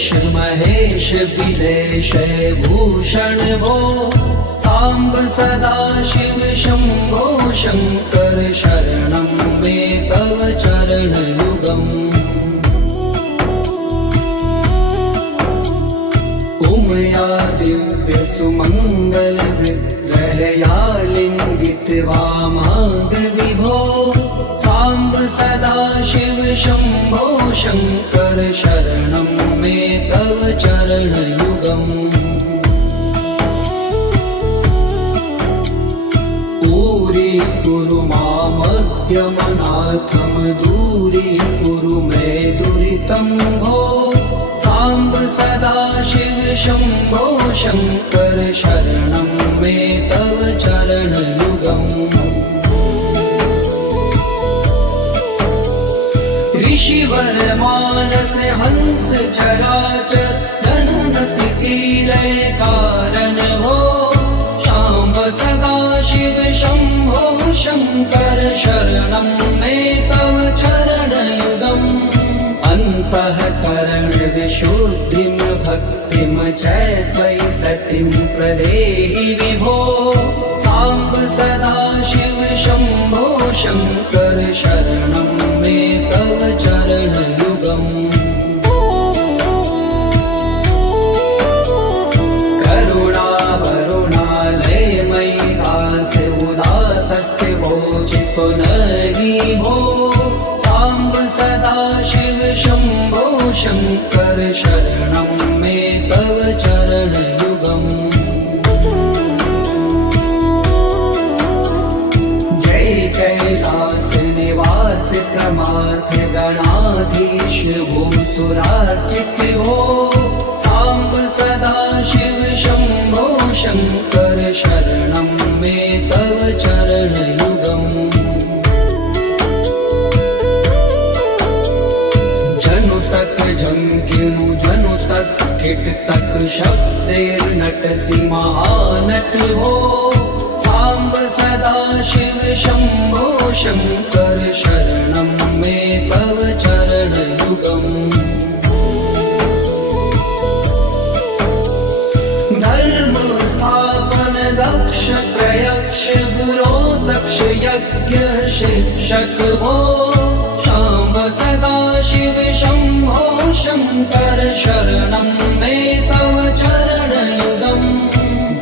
देवेश महेश बिलेश भूषण भो सांब सदाशिव शंभो शंकर शरणं मे तव चरणयुगम् उमया दिव्य सुमंगल विग्रहया लिंगित वामांग विभो सांब सदाशिव शंभो शंकर शरणं मे तव चरणयुगम् कुरु मामद्यमनाथं दूरीकुरु मे दुरितं भो सांब सदाशिव शंभो शंकर शरणं मे तव चरणयुगम् ऋषिवर मानस हंस चराचर जनन स्थिति लय कारण भो सांब सदाशिव शंभो शंकर शरणं मे तव चरणयुगम् अन्तःकरण विशुद्धिं भक्तिं च त्वयि सतिं प्रदेहि विभो सांब सदाशिव शंभो शंकर शरणं मे तव चरणयुगम् नहि भो सांब सदाशिव शंभो शंकर शरणं मे तव चरणयुगम् जय कैलास निवास प्रमाथ गणाधीश भूसुरार्चित भो सांब सदाशिव शंभो शंकर शरणं मे तव चरणयुगम् झंकिनु जनु तक किट तक शब्देर्नटसि महानट हो सांब सदाशिव शंभो शंकर शरणं मे तव चरणयुगम् धर्म स्थापन दक्ष प्रयक्ष गुरो दक्ष यज्ञ शिक्षक हो सांब सदाशिव शंभो शंकर शरणं मे तव चरणयुगम्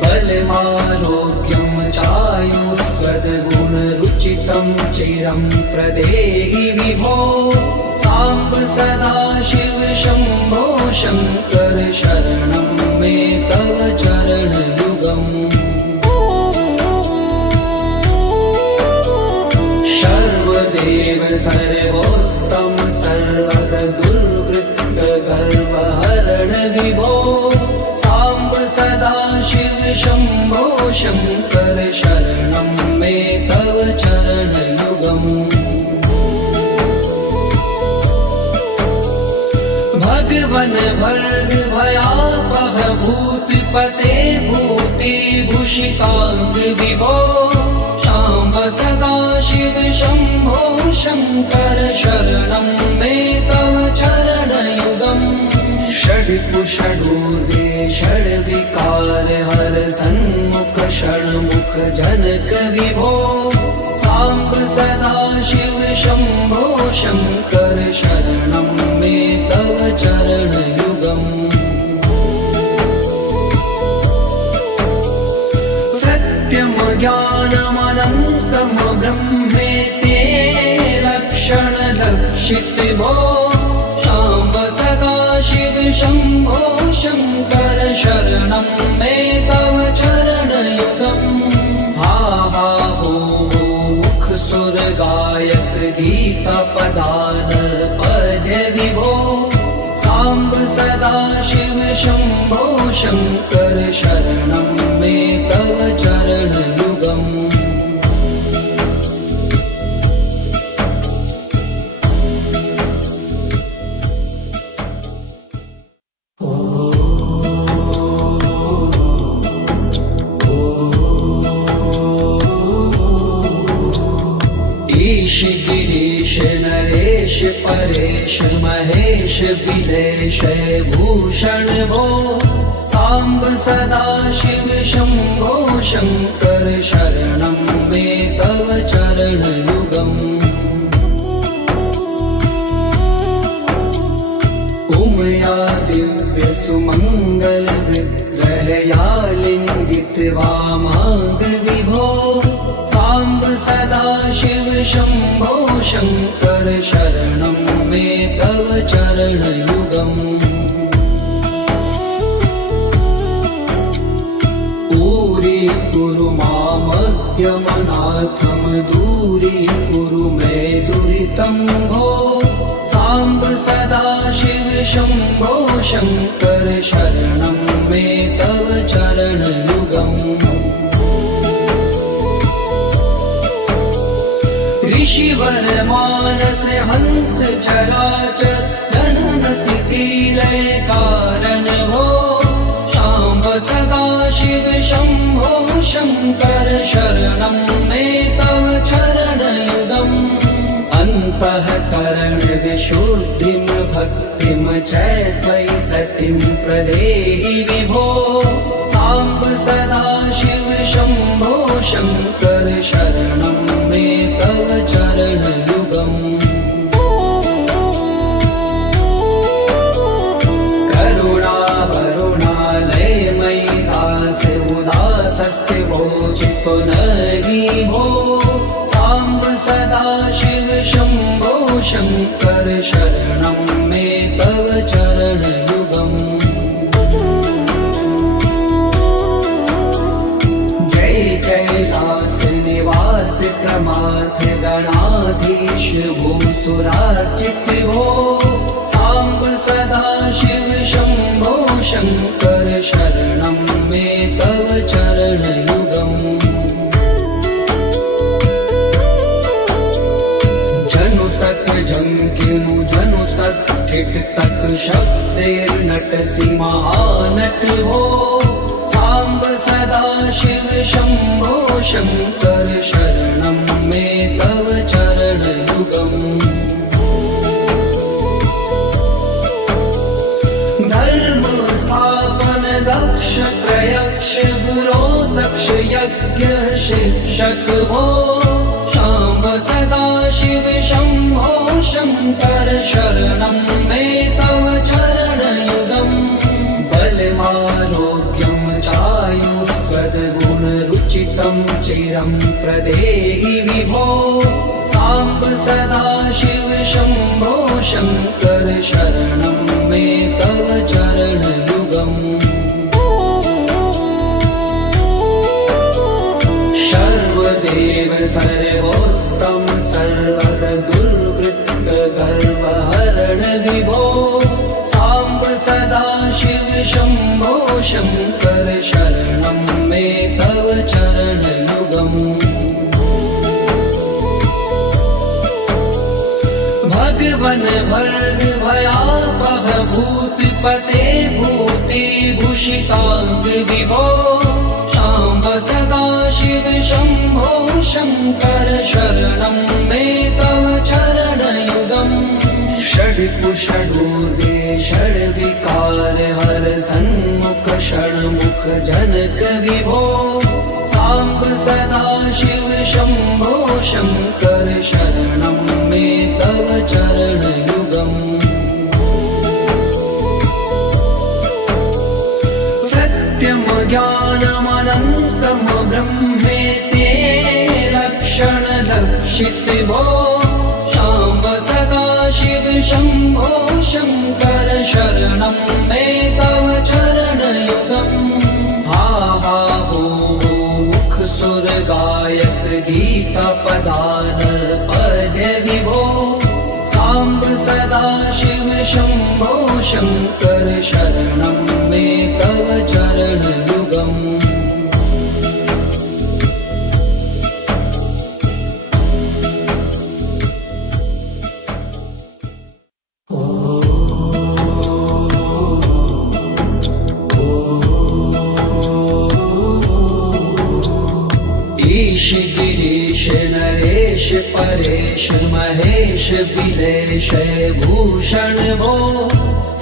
बलमारोग्यं चायुस्त्वद्गुणरुचितं चिरं प्रदेहि विभो सांब सदाशिव शंभो शंकर शरणं मे तव चरणयुगम् सर्वदेव सर्वोत्तम सर्वद दुर्वृत्त गर्वहरण विभो सांब सदाशिव शंभो शंकर शरणं मे तव चरणयुगम् भगवन भर्ग भयापह भूतिपते भूतिभूषितांग विभो सांब सदाशिव शंभो शंकर शरणं मे तव चरणयुगम् षड्पुषडूर्वे षड्विकार हर सन्मुख षण्मुख जनक विभो सांब सदाशिव शंभो शंकर शरणं मे तव चरणयुगम् सत्यं ज्ञानमनन्तं ब्रह्मेति लक्षण लक्षित भो सांब सदाशिव शंभो शंकर शरणं मे तव चरणयुगम् हा हा हो मुख सुर गायक गीता पदान पद्य विभो सांब सदाशिव शंभो शंकर शरणं मे तव चरणयुगम् परेश महेश बिलेश भूषण भो सांब सदा शिव शंभो शंकर शरणं मे तव चरणयुगम् उमया दिव्य सुमंगल विग्रहया लिंगित वामांग विभो सांब सदा शिव शंभो शंकर शरणं मे तव चरणयुगम् कुरु मामज्ञमनाथं दूरीकुरु मे दुरितं भो सांब सदा शिव शंभो शंकर शरणं मे तव चरणयुगम् ऋषिवर मानस हंस चराचर जनन स्थिति लय कारण भो सांब सदा शिव शंभो शंकर शरणं मे तव चरणयुगम् अन्तःकरण विशुद्धिं भक्तिं च त्वयि सतिं प्रदेहि विभो सांब सदा शिव शंभो शंकर शरणं मे तव चरणयुगम् चित्तो नहि भो सांब सदा शिव शंभो शंकर शरणं मे तव चरणयुगम् जय कैलास निवास प्रमाथ गणाधीश भूसुरार्चित भो सांब सदा शिव शंभो शंकर शरणं मे तव चरणयुगम् जंकिनु जनु तक किट तक शब्देर्नटसि महानट भो सांब सदा शिव शंभो शंकर शरणं मे तव चरणयुगम् धर्म स्थापन दक्ष त्रयक्ष गुरो दक्ष यज्ञ शिक्षक भो सांब सदा शिव शंभो शंकर शरणं मे तव चरणयुगम् बलमारोग्यं चायुस्त्वद्गुणरुचितं चिरं प्रदेहि विभो सांब सदा शिव शंभो शंकर शरणं मे तव चरणयुगम् सर्वदेव सर्वोत्तम सर्वर दुर्वृत्त गर्वहरण विभो सांब सदा शिव शंभो शंकर शरणं मे तव चरणयुगम् भगवन भर्ग भयापह भूतिपते भूति भूषितांग विभो सांब सदा शिव शंभो शंकर शरणं मे तव चरणयुगम् षड्कुषडूर्गे षड्विकार हर सन्मुख षण्मुख जनक विभो सांब सदा शिव शंभो शंकर शरणं मे तव चरणयुगम् सत्यं ज्ञानमनन्तं ब्रह्मेति लक्षण लक्षित भो सांब सदा शिव शंभो शंकर शरणं मे तव चरणयुगम् हा हा हो मुख सुर गायक गीता पदान पद्य विभो सांब सदा शिव शंभो शंकर शरणं मे तव चरणयुगम् ईश गिरीश नरेश देश परेश महेश बिलेश भूषण भो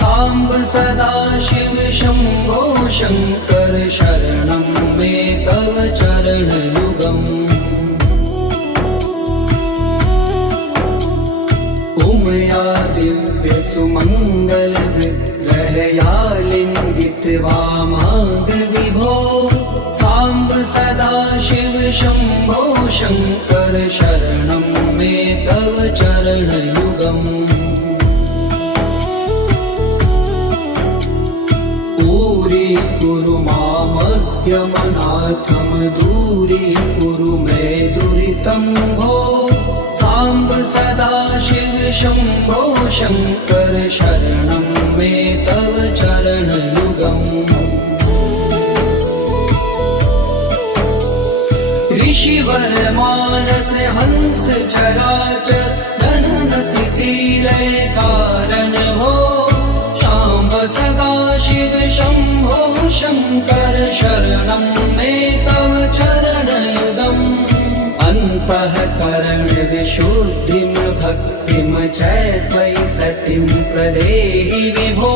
सांब सदा शिव शंभो शंकर शरणं मे तव चरण युगम् उमया दिव्य सुमंगल विग्रहया लिंगित वामांग विभो सांब सदा शिव शंभो शंकर शरणं मे तव चरण युगम् पूरी कुरु मामज्ञमनाथं दूरी कुरु मे दुरितं भो सांब सदा शिव शंभो शंकर शरणं मे तव चरण युगम् ऋषिवर मानस हंस चराचर धनन स्थिति लय कारण भो शाम्ब सदा शिव शंभो शंकर शरणं मे तव चरण युगम् अन्तःकरण विशुद्धिं भक्तिं च त्वयि सतिं प्रदेहि विभो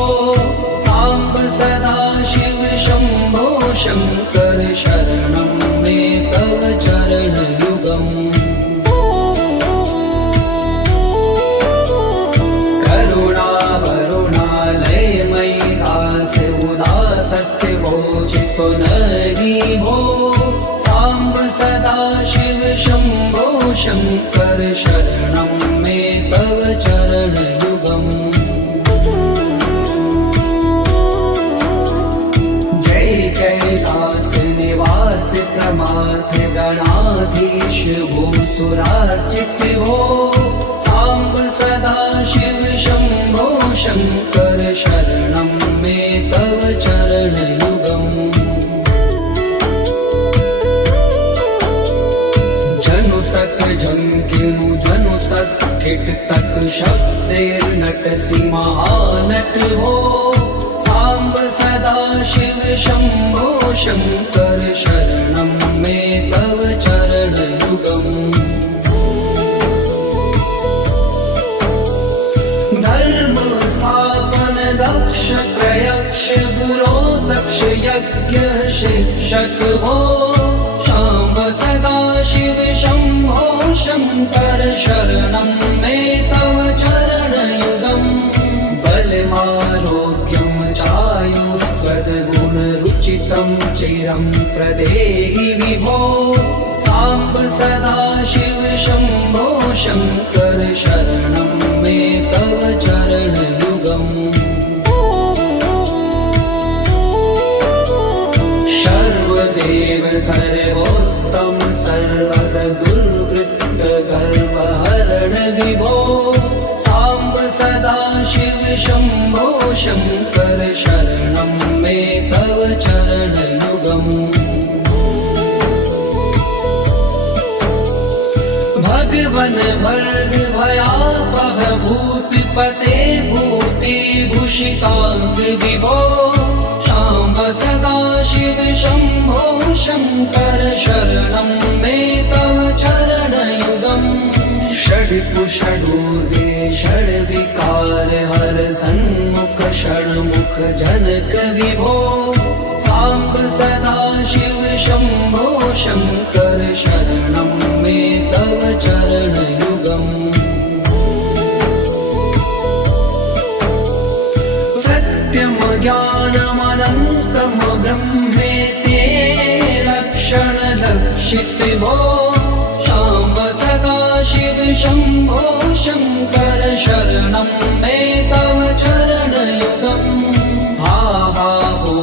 सांब सदा शिव शंभो शंकर शरणं मे तव चरण युगम् करुणा वरुणालय मयि दास उदासस्थिवोचितो नरि भो सांब सदा शिव शंभो शंकर शरणं मे तव चरण युगम् जय कैलास निवास प्रमाथ गणाधीश भूसुरार्चित भो सांब सदा शिव शंभो शंकर शरणं मे तव चरण युगम् जनु तक झंकिनु जनु तक किट तक शब्दैर्नटसि महानट भो सांब सदा शिव शंभो शंकर शरणं मे तव चरण युगम् धर्म स्थापन दक्ष प्रयक्ष गुरो दक्ष यज्ञ शिक्षक भो शाम्ब सदा शिव शंभो शंकर शरणं मे तव चरण युगम् बलमारोग्यं चायुस्त्वद्गुणरुचितं चिरं प्रदेहि विभो सांब सदा शिव शंभो शंकर शरणं मे तव चरण युगम् सर्वदेव सर्वोत्तम सर्वद दुर्वृत्त गर्वहरण विभो सांब सदा शिव शंभो शंकर शरणं मे तव चरण युगम् भगवन भर्ग भयापह भूतिपते भूतिभूषितांग विभो शाम्ब सदा शिव शंभो शंकर शरणं मे तव चरण युगम् षड्कुषडूर्गे षड्विकार हर सन्मुख षण्मुख जनक विभो सांब सदा शिव शंभो शंकर शरणं मे तव चरण युगम् सत्यम ज्ञानमनन्तं ब्रह्मेति लक्षण लक्षित भो शाम्ब सदा शिव शंभो शंकर शरणं मे तव चरण युगम् हा हा हो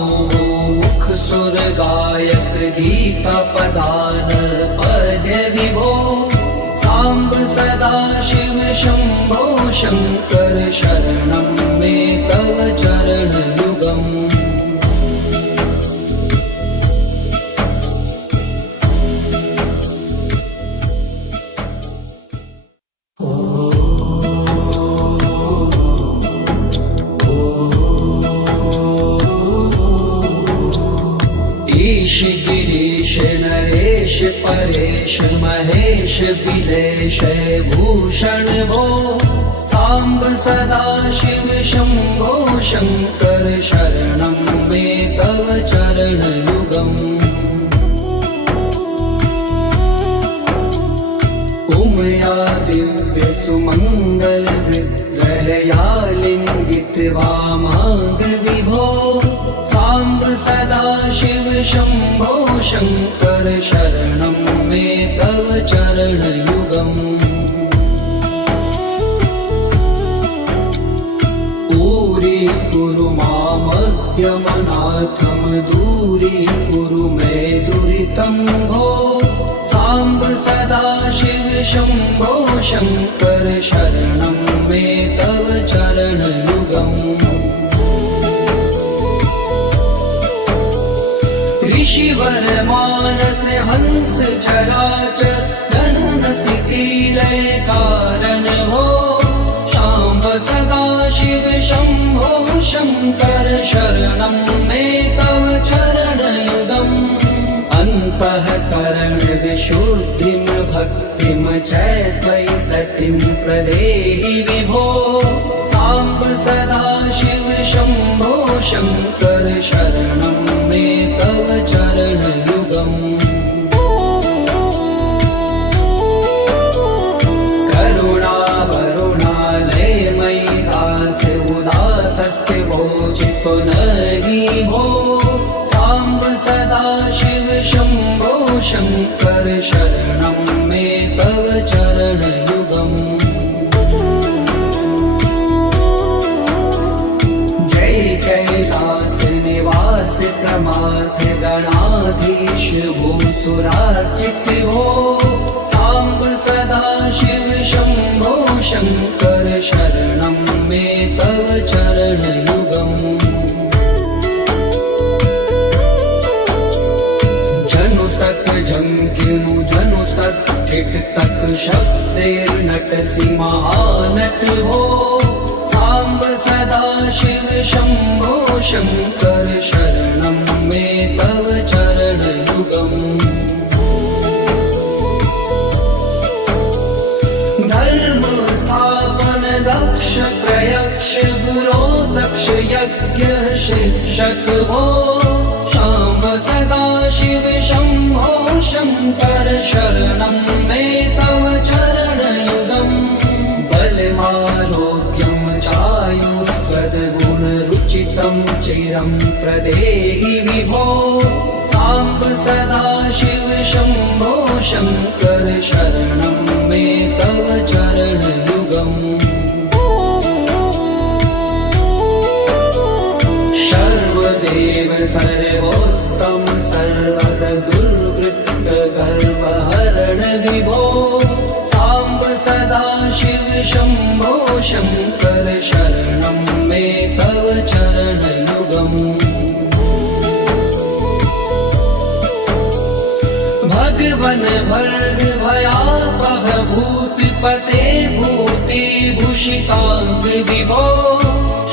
मुख सुर गायक गीता पदान पद्य विभो सांब सदा शिव शंभो शंकर शरणं मे तव चरण युगम् ईश गिरीश नरेश देश परेश महेश बिलेश भूषण भो सांब सदा शिव शंभो शंकर शरणं मे तव चरणयुगम् उमया दिव्य सुमंगल विग्रहया लिंगित वामांग विभो सांब सदा शिव शंभो शंकर शरणं मे तव चरणयुगम् कुरु मामद्यमनाथं दूरीकुरु मे दुरितं भो सांब सदा शिव शंभो शंकर शरणं मे तव चरणयुगम् ऋषिवर मानस हंस चराचर जनन स्थिति लय कारण भो सांब सदा शिव शंभो शंकर शरणं मे तव चरणयुगम् अन्तःकरण विशुद्धिं भक्तिं च त्वयि सतिं प्रदेहि विभो सांब सदा शिव शंभो शंकर शरणं मे तव चरणयुगम् नहि भो सांब सदा शिव शंभो शंकर शरणं मे तव चरणयुगम् जय कैलास निवास प्रमाथ गणाधीश भूसुरार्चित भो सांब सदा शिव शंभो शंकर शरणं मे तव चरणयुगम् झंकिनु जनु तक किट तक शब्देर्नटसि महानट भो सांब सदा शिव शंभो शंकर शरणं मे तव चरणयुगम् धर्म स्थापन दक्ष प्रयक्ष गुरो दक्ष यज्ञ शिक्षक भो सांब सदा शिव शंभो शंकर शरणं मे तव चरणयुगम् बलमारोग्यं चायुस्त्वद्गुणरुचितं चिरं प्रदेहि विभो सांब सदा शिव शंभो शंकर शरणं मे तव चरणयुगम् सर्वदेव सर्वोत्तम सर्वद दुर्वृत्त गर्वहरण विभो सांब सदा शिव शंभो शंकर शरणं मे तव चरणयुगम् भगवन भर्ग भयापह भूतिपते भूतिभूषितांग विभो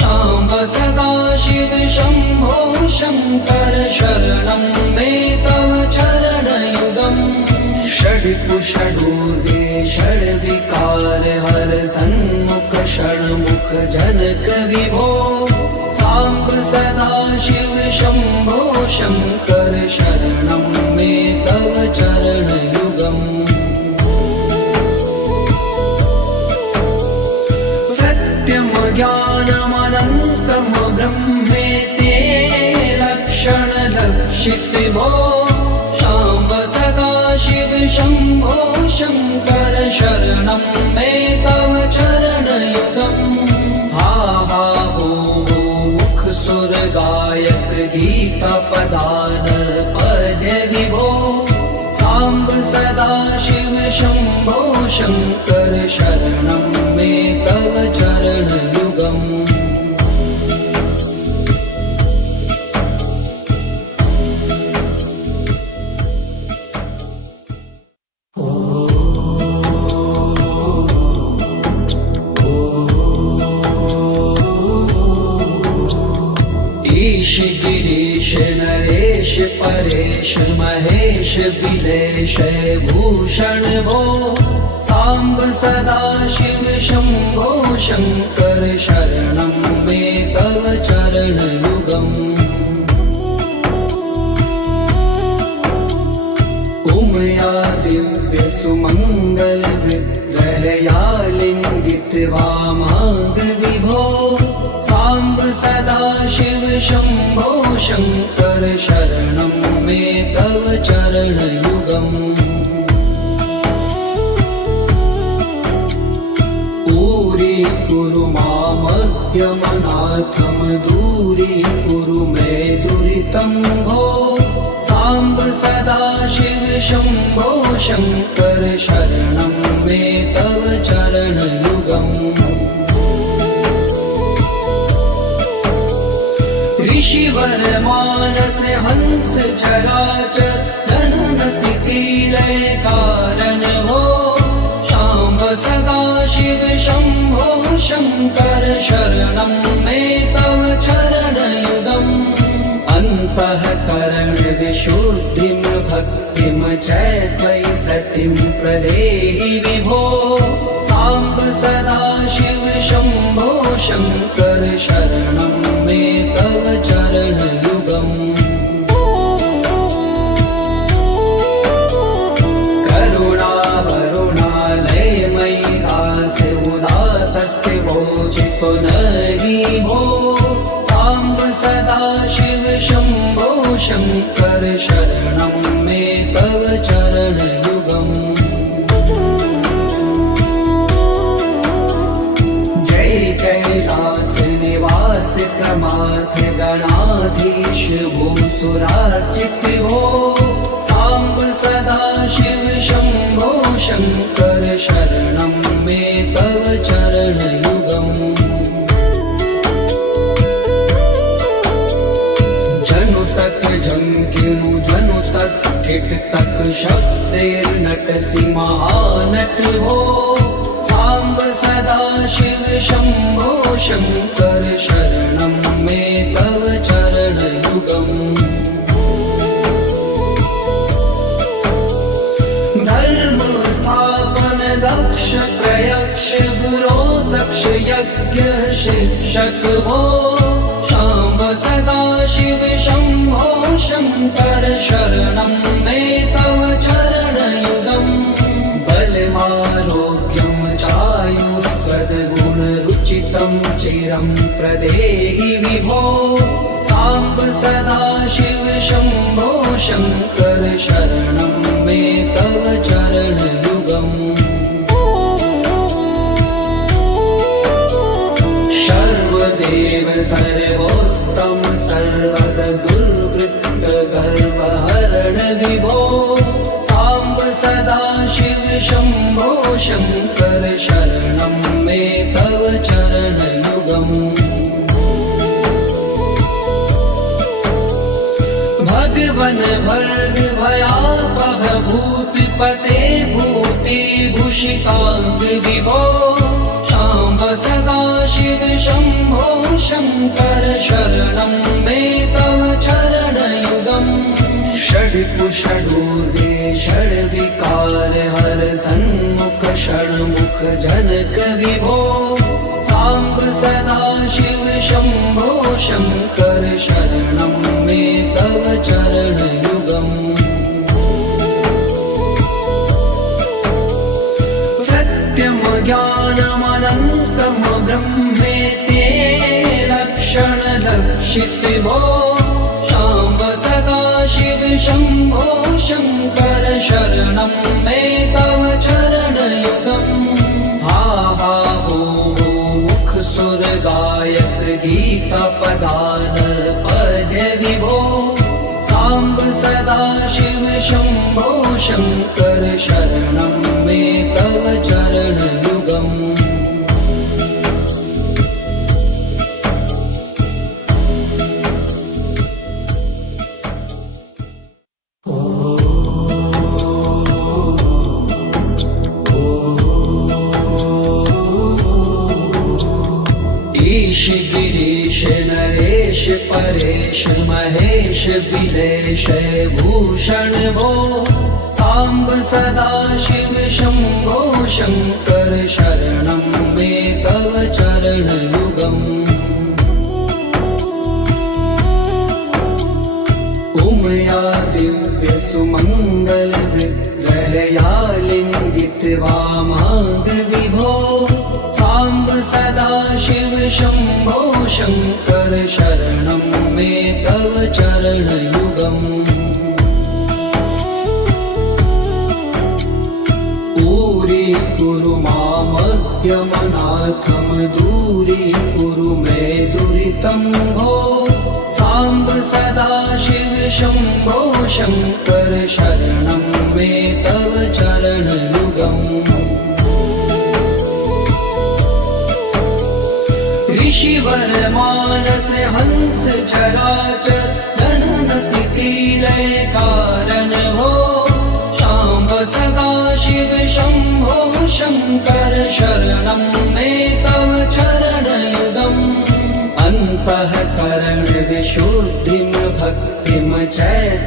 सांब सदा शिव शंभो शंकर शरणं मे तव चरणयुगम् षड्कुषडूर्वे षड्विकार हर सन्मुख षण्मुख जनक विभो सांब सदा शिव शंभो शंकर शरणं मे तव चरणयुगम् सत्यम ज्ञानमनन्तम ब्रह्मेते लक्षण लक्षित भो सांब सदा शिव शंभो शंकर शरणं मे तव चरणयुगम् हा हा हो मुख सुर गायक गीता पदान पद्य विभो सांब सदा शिव शंभो शंकर शरणं मे तव चरणयुगम् महेश बिलेश भूषण भो सांब सदा शिव शंभो शंकर शरणं मे तव चरण युगम् उमया दिव्य सुमंगल विग्रहया लिंगित वामांग विभो सांब सदा शिव शंभो शंकर शरणं मे तव चरण युगम् पूरी कुरु मामद्यमनाथम दूरी कुरु मे दुरितं भो सांब सदा शिव शंभो शंकर शरणं मे तव चरण युगम् ऋषिवर मानस हंस चराचर जनन स्थिति लय कारण भो शाम्ब सदा शिव शंभो शंकर शरणं मे तव चरण युगम् अन्तःकरण विशुद्धिं भक्तिं च त्वयि सतिं प्रदेहि विभो सांब सदा शिव शंभो शंकर शरणं मे तव चरण युगम् करुणा वरुणालय मयि दास उदासस्थिवो चित्तो नहि भो सांब सदा शिव शंभो शंकर शरणं मे तव चरण युगम् जय कैलास निवास प्रमाथ गणाधीश भूसुरार्चित भो सांब सदा शिव शंभो शंकर शरणं मे तव चरण युगम् जनु तक झंकिनु जनु तक किट तक शब्दैर्नटसि महानट भो सांब सदा शिव शंभो शंकर शरणं मे तव चरण युगम् धर्म स्थापन दक्ष प्रयक्ष गुरो दक्ष यज्ञ शिक्षक भो शाम्ब सदा शिव शंभो शंकर शरणं मे तव चरण युगम् बलमारोग्यं चायुस्त्वद्गुणरुचितं चिरं प्रदेहि विभो सांब सदा शिव शंभो शंकर शरणं मे तव चरण युगम् सर्वदेव सर्वोत्तम सर्वद दुर्वृत्त गर्वहरण विभो सांब सदा शिव शंभो शंकर शरणं मे तव चरण युगम् भगवन भर्ग भयापह भूतिपते भूति भूषितांग विभो शाम्ब सदा शिव शंभो शंकर शरणं मे तव चरण युगम् षड्कुषडूर्वे षड्विकार हर सन्मुख षण्मुख जनक विभो सांब सदा शिव शंभो शंकर शरणं मे तव चरण युगम् सत्यम ज्ञानमनन्तं ब्रह्मेति लक्षण लक्षित भो शाम्ब सदा शिव शंभो शंकर शरणं मे तव चरण युगम् हा हा हो मुख सुर गायक गीता पदान पद्य विभो सांब सदा शिव शंभो शंकर शरणं मे तव चरण युगम् ईश गिरीश नरेश परेश महेश बिलेश भूषण भूषण भो साम्ब सदाशिव शम्भो शङ्कर शरणं मे तव चरणयुगम् उमया दिव्य सुमङ्गल विग्रहया लिङ्गित्वा माग विभो साम्ब सदाशिव शम्भो शङ्कर शरणं मे तव चरणयुगम् दूरीकुरु मामद्यमनाथं दूरीकुरु मे दुरितं भो साम्ब सदाशिव शम्भो शङ्कर शरणं मे तव चरणयुगम् ऋषिवर मानस हंस चराचर जनन स्थिति लय कारण भो शाम्ब सदाशिव शम्भो शङ्कर शरणं मे तव चरणयुगम् अन्तःकरण विशुद्धिं भक्तिं च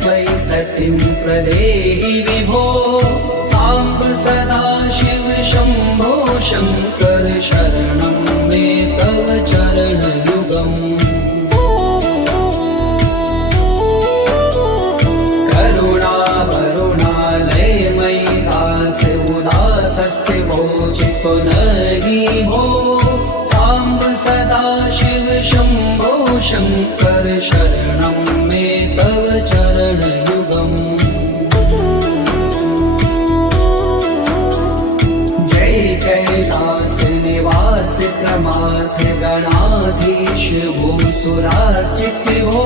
त्वयि सतिं प्रदेहि विभो साम्ब सदाशिव शम्भो शङ्कर शरणं मे तव चरणयुगम् करुणावरुणालयमयि दास उदासस्थिवोचितो नहि भो साम्ब सदाशिव शम्भो शङ्कर शरणं मे तव चरणयुगम् जय कैलास निवास प्रमाथ गणाधीश भूसुरार्चित भो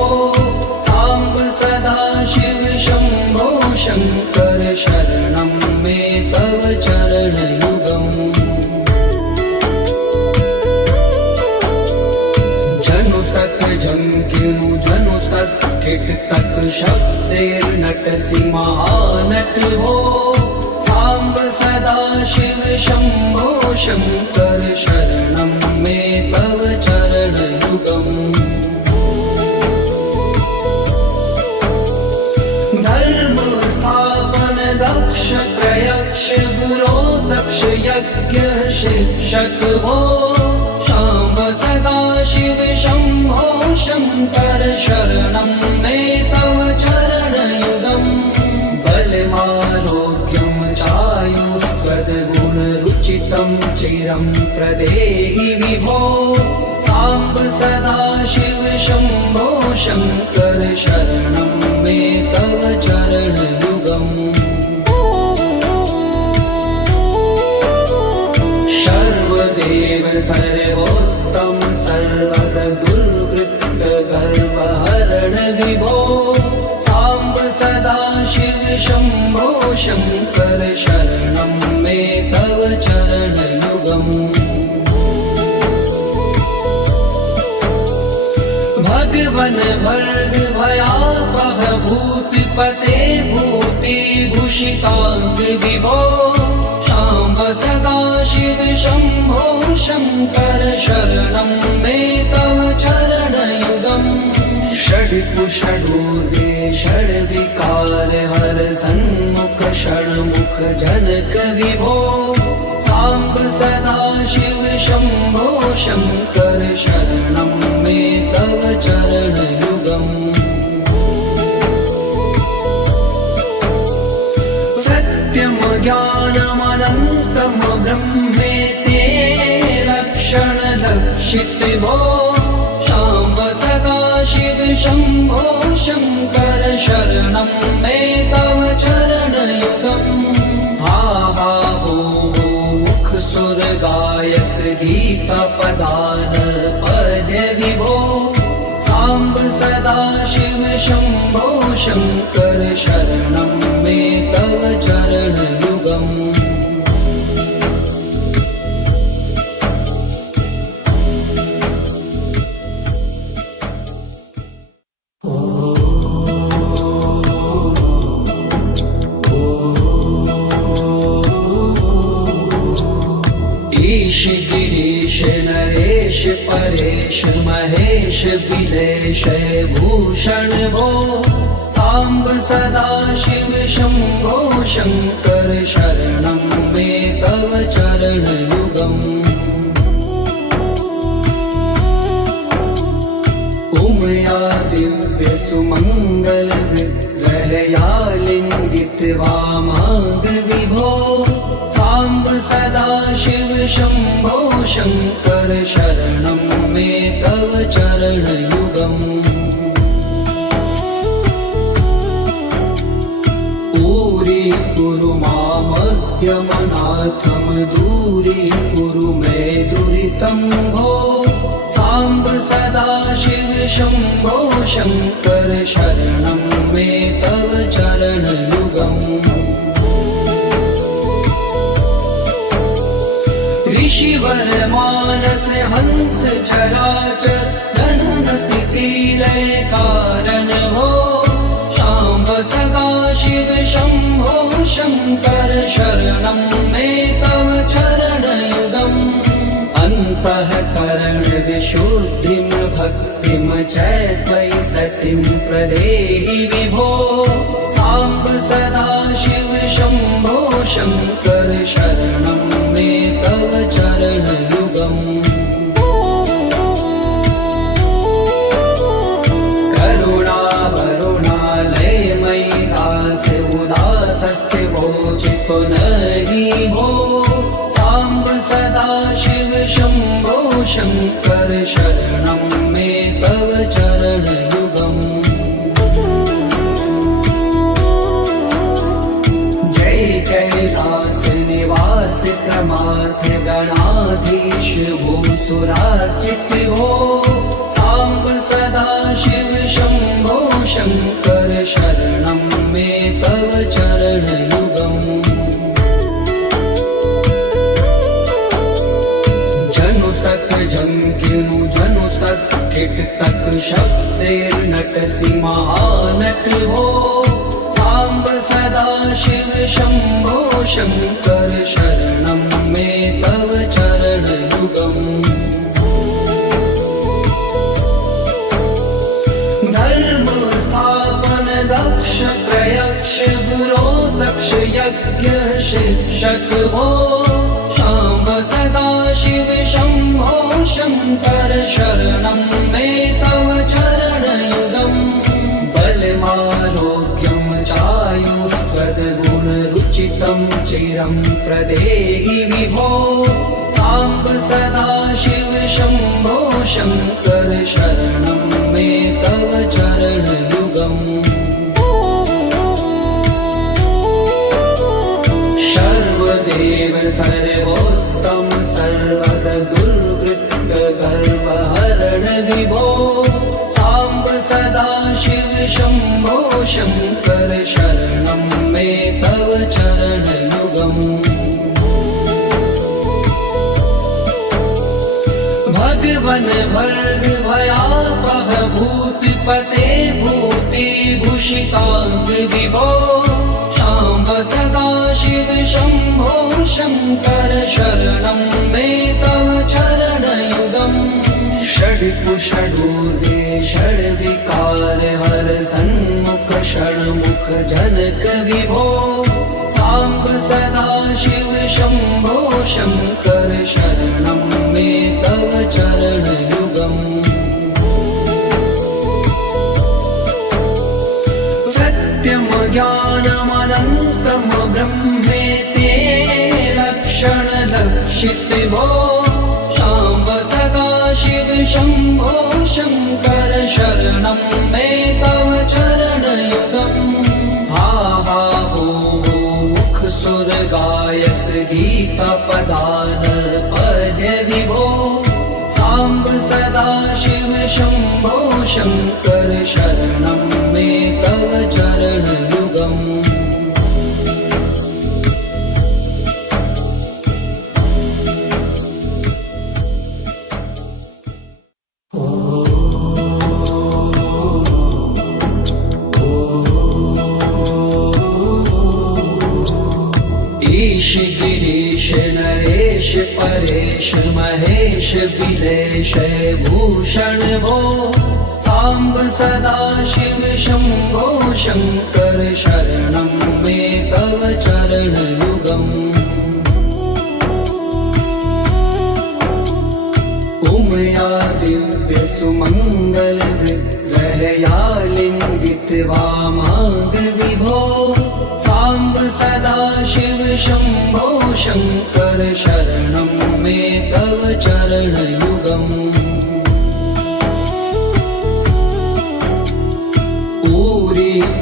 साम्ब सदाशिव शम्भो शङ्कर शरणं मे तव चरणयुगम् जनु तक झंकिनु जनु तक किट तक शब्दैर्नटसि महानट भो साम्ब सदाशिव शम्भो शङ्कर शरणं मे तव चरणयुगम् धर्म स्थापन दक्ष प्रयक्ष गुरो दक्ष यज्ञ शिक्षक भो शाम्ब सदाशिव शम्भो शङ्कर शरणं मे तव चरणयुगम् बलमारोग्यं चायुस्त्वद्गुणरुचितं चिरं प्रदेहि विभो साम्ब सदाशिव शम्भो शङ्कर शरणं मे तव चरणयुगम् सर्वदेव सर्वोत्तम सर्वद दुर्वृत्त गर्वहरण विभो साम्ब सदाशिव शम्भो शङ्कर शरणं मे तव चरणयुगम् भगवन भर्ग भयापह भूतिपते भूतिभूषिताङ्ग विभो शाम्ब सदाशिव शम्भो शङ्कर शरणं मे तव चरणयुगम् षड्पुषडूर्वे षड्विकार हर सन्मुख षण्मुख जनक विभो साम्ब सदाशिव शम्भो शङ्कर शरणं मे तव चरणयुगम् सत्यं ज्ञानमनन्तं ब्रह्मेति लक्षणलक्षित भो शाम्ब सदाशिव शम्भो शङ्कर शरणं मे तव चरणयुगम् हा हा हो मुख सुर गायक गीता पदान पद्य विभो साम्ब सदाशिव शम्भो शङ्कर शरणं मे तव चरणयुगम् ईश गिरीश नरेश परेश महेश बिलेश भूषण भो साम्ब सदा शिव शम्भो शङ्कर शरणं मे तव चरणयुगम् उमया दिव्य सुमङ्गल विग्रहया लिङ्गित वामाग विभो साम्ब सदा शिव शम्भो शङ्कर शरणं मे तव चरणयुगम् कुरु मामद्यमनाथं दूरीकुरु मे दुरितं भो साम्ब सदा शिव शम्भो शङ्कर शरणं मे तव चरणयुगम् ऋषिवर मानस हंस चराचर जनन स्थिति लय कारण भो शाम्ब सदा शिव शम्भो शङ्कर शरणं मे तव चरणयुगम् अन्तःकरण विशुद्धिं भक्तिं च त्वयि सतिं प्रदेहि विभो साम्ब सदा शिव शम्भो शङ्कर शरणं मे तव चरणयुगम् पुनहि भो साम्ब सदा शिव शम्भो शङ्कर शरणं मे तव चरणयुगम् जय कैलास निवास प्रमाथ गणाधीश भूसुरार्चित भो साम्ब सदा शिव शम्भो शङ्कर शरणं मे तव चरणयुगम् जंकिनु जनु तक किट तक शब्दैर्नटसि महानट हो साम्ब सदा शिव शम्भो शङ्कर शरणं मे तव चरणयुगम् धर्म स्थापन दक्ष प्रयक्ष गुरो दक्ष यज्ञ शिक्षक भो शाम्ब सदा शिव शम्भो शङ्कर शरणं मे तव चरणयुगम् बलमारोग्यं चायुस्त्वद्गुणरुचितं चिरं प्रदेहि विभो साम्ब सदा शिव शम्भो शङ्कर शरणं मे तव चरणयुगम् सर्वदेव सर्वोत्तम सर्वद दुर्वृत्त गर्वहरण विभो साम्ब सदा शिव शम्भो शङ्कर शरणं मे तव चरणयुगम् भगवन् भर्ग भयापह भूतिपते भूतिभूषिताङ्ग विभो साम्ब सदा शिव शम्भो शङ्कर शरणं मे तव चरणयुगम् षड्कुषडूर्वे षड्विकार हर सन्मुख षण्मुख जनक विभो साम्ब सदा शिव शम्भो शङ्कर शरणं मे तव चरणयुगम् सत्यं ज्ञानमनन्तं ब्रह्मेते लक्षण लक्षित भो शाम्ब सदा शिव शम्भो शङ्कर शरणं मे तव चरणयुगम् हा हा हो मुख सुर गायक गीता पदान पद्य विभो साम्ब सदा शिव शम्भो शङ्कर शरणं मे तव चरणयुगम् ईश गिरीश नरेश परेश महेश बिलेश भूषण भो साम्ब सदा शिव शम्भो शङ्कर शरणं मे तव चरणयुगम् उमया दिव्य सुमङ्गल विग्रहया लिङ्गित वामाङ्ग विभो साम्ब सदा शिव शम्भो शङ्कर शरणं मे तव चरणयुगम्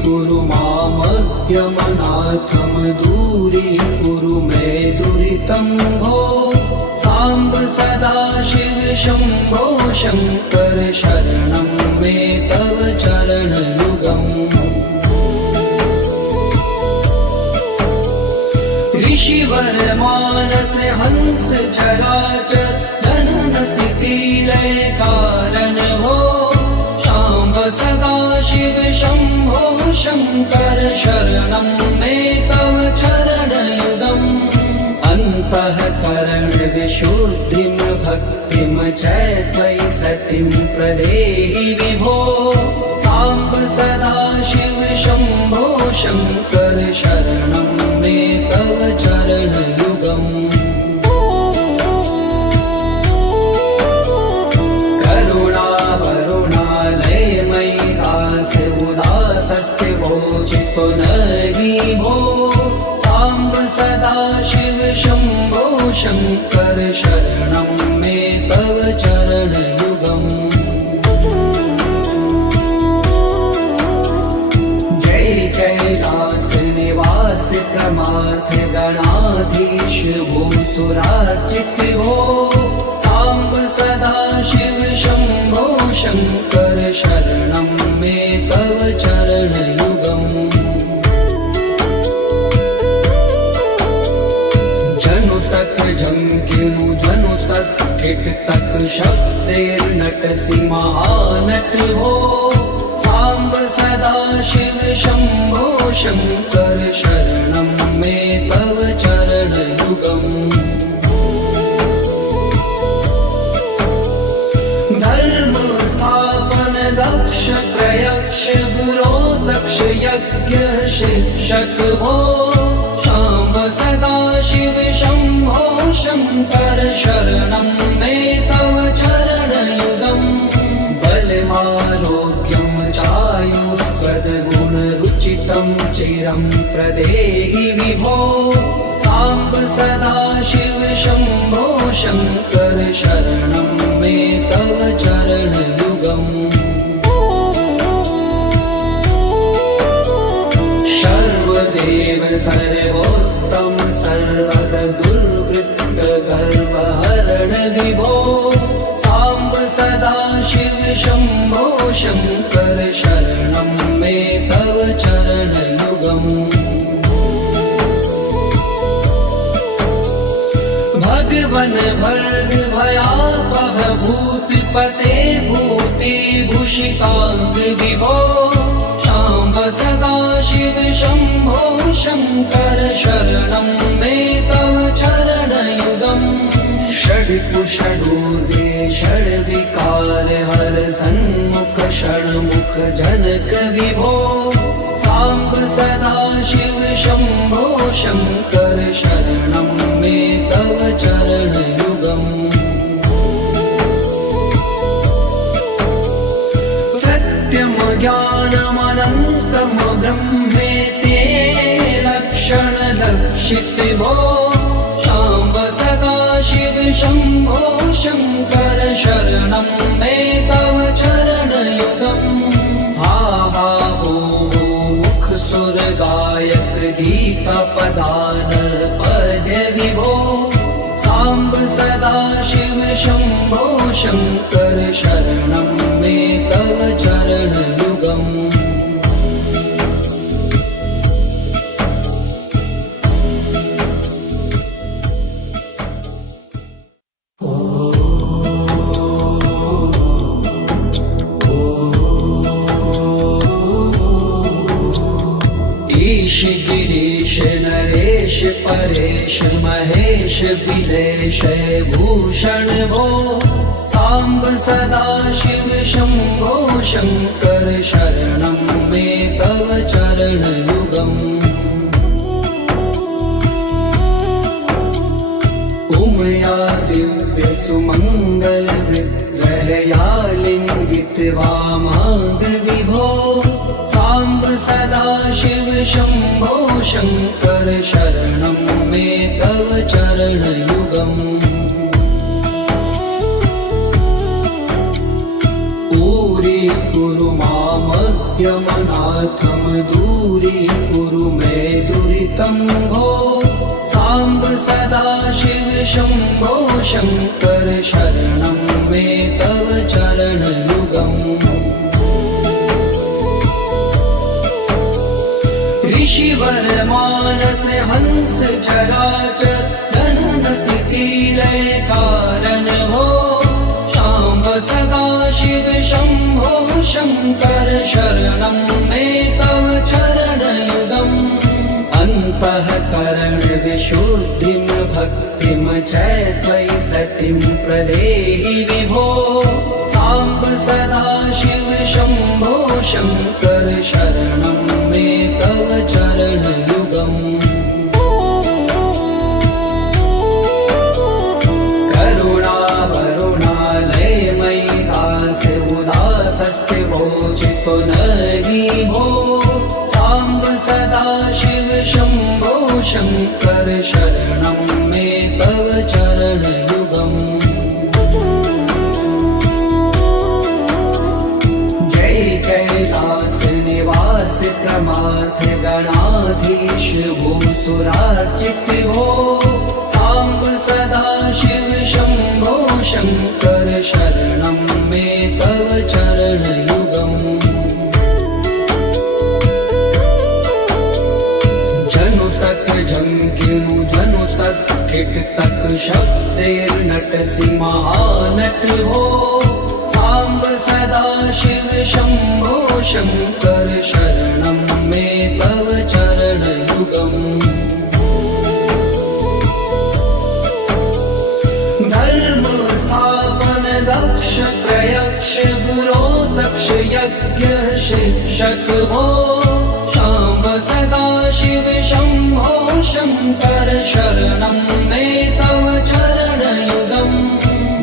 कुरु मामद्यमनाथं दूरीकुरु मे दुरितं भो साम्ब सदा शिव शम्भो शङ्कर शरणं मे तव चरणयुगम् ऋषिवर मानस हंस चराचर जनन स्थिति लय कारण भो शाम्ब सदा शिव शम्भो शङ्कर शरणं मे तव चरणयुगम् अन्तःकरण विशुद्धिं भक्तिं च त्वयि सतिं प्रदेहि विभो साम्ब सदा शिव शम्भो शङ्कर शरणं मे तव चरणयुगम् चित्तो नहि भो साम्ब सदा शिव शम्भो शङ्कर शरणं मे तव चरणयुगम् जय कैलास निवास प्रमाथ गणाधीश भूसुरार्चित भो साम्ब सदा शिव शम्भो शङ्कर शरणं मे तव चरणयुगम् जनु तक झंकिनु जनु तक किट तक शब्देर्नटसि महानट हो साम्ब सदा शिव शम्भो शङ्कर शरणं मे तव चरणयुगम् धर्म स्थापन दक्ष प्रयक्ष गुरो दक्ष यज्ञ शिक्षक भो शाम्ब सदा शिव शम्भो शङ्कर शरणं मे तव चरणयुगम् बलमारोग्यं चायुष्पदगुणरुचितं चिरं प्रदेहि विभो साम्ब सदा शिव शम्भो शङ्कर शरणं मे तव चरणयुगम् सर्वदेव सर्वोत्तम सर्वद दुर्वृत्त गर्वहरण विभो साम्ब सदा शिव शम्भो शङ्कर शरणं मे तव चरणयुगम् भगवन भर्ग भयापह भूतिपते भूतिभूषिताङ्ग विभो शाम्ब सदा शिव शम्भो शङ्कर शरणं मे तव चरणयुगम् षड्कुषडूर्वे षड्विकार हर सन्मुख षण्मुख जनक विभो साम्ब सदा शिव शम्भो शङ्कर शरणं मे तव चरणयुगम् सत्यं ज्ञानमनन्तं ब्रह्मेति लक्षणलक्षित भो शाम्ब सदा शिव शम्भो शङ्कर शरणं मे तव चरणयुगम् हा हा हो मुख सुर गायक गीता पदान पद्य विभो साम्ब सदा शिव शम्भो शङ्कर शरणं मे तव चरणयुगम् ईश गिरीश नरेश परेश महेश बिलेश भूषण भो साम्ब सदा शिव शम्भो शङ्कर शरणं मे तव चरणयुगम् उमया दिव्य सुमङ्गल विग्रहया लिङ्गित वामाङ्ग विभो साम्ब सदा शिव शम्भो शङ्कर शरणं मे तव चरणयुगम् कुरु मामद्यमनाथं दूरीकुरु मे दुरितं भो साम्ब सदा शिव शम्भो शङ्कर शरणं मे तव चरणयुगम् ऋषिवर मानस हंस चराचर जनन स्थिति लय कारण भो शाम्ब सदा शिव शम्भो शङ्कर शरणं मे तव चरणयुगम् अन्तःकरण विशुद्धिं भक्तिं च त्वयि सतिं प्रदेहि विभो साम्ब सदा शिव शम्भो शङ्कर शरणं मे तव चरणयुगम् पुनरि भो साम्ब सदा शिव शम्भो शङ्कर शरणं मे तव चरणयुगम् जय कैलास निवास प्रमाथ गणाधीश भूसुरार्चित भो साम्ब सदा शिव शम्भो शङ्कर शरणं मे तव चरणयुगम् झंकिनु जनु तक किट तक शब्देर्नटसि महानट हो साम्ब सदा शिव शम्भो शङ्कर शरणं मे तव चरणयुगम् धर्म स्थापन दक्ष प्रयक्ष गुरो दक्ष यज्ञ शिक्षक भो शाम्ब सदा शिव शम्भो शङ्कर शरणं मे तव चरणयुगम्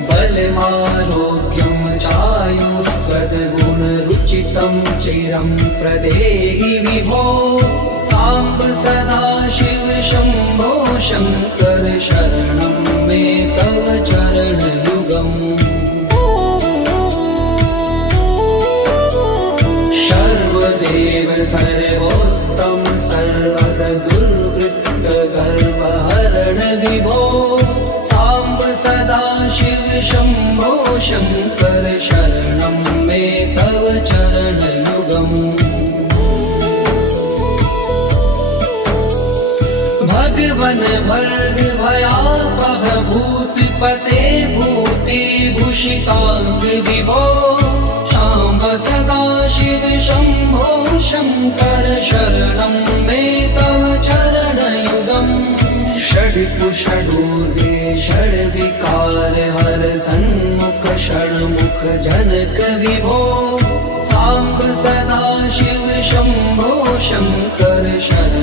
बलमारोग्यं चायुष्पदगुणरुचितं चिरं प्रदेहि विभो साम्ब सदा शिव शम्भो शङ्कर शरणं मे तव चरणयुगम् सर्वदेव सर्वोत्तम सर्वद दुर्वृत्त गर्वहरण विभो साम्ब सदा शिव शम्भो शङ्कर शरणं मे तव चरणयुगम् भगवन भर्ग भयापह भूतिपते भूतिभूषिताङ्ग विभो साम्ब सदा शिव शम्भो शङ्कर शरणं मे तव चरणयुगम् षड्कुषडूर्गे षड्विकार हर सन्मुख षण्मुख जनक विभो साम्ब सदा शिव शम्भो शङ्कर शरणं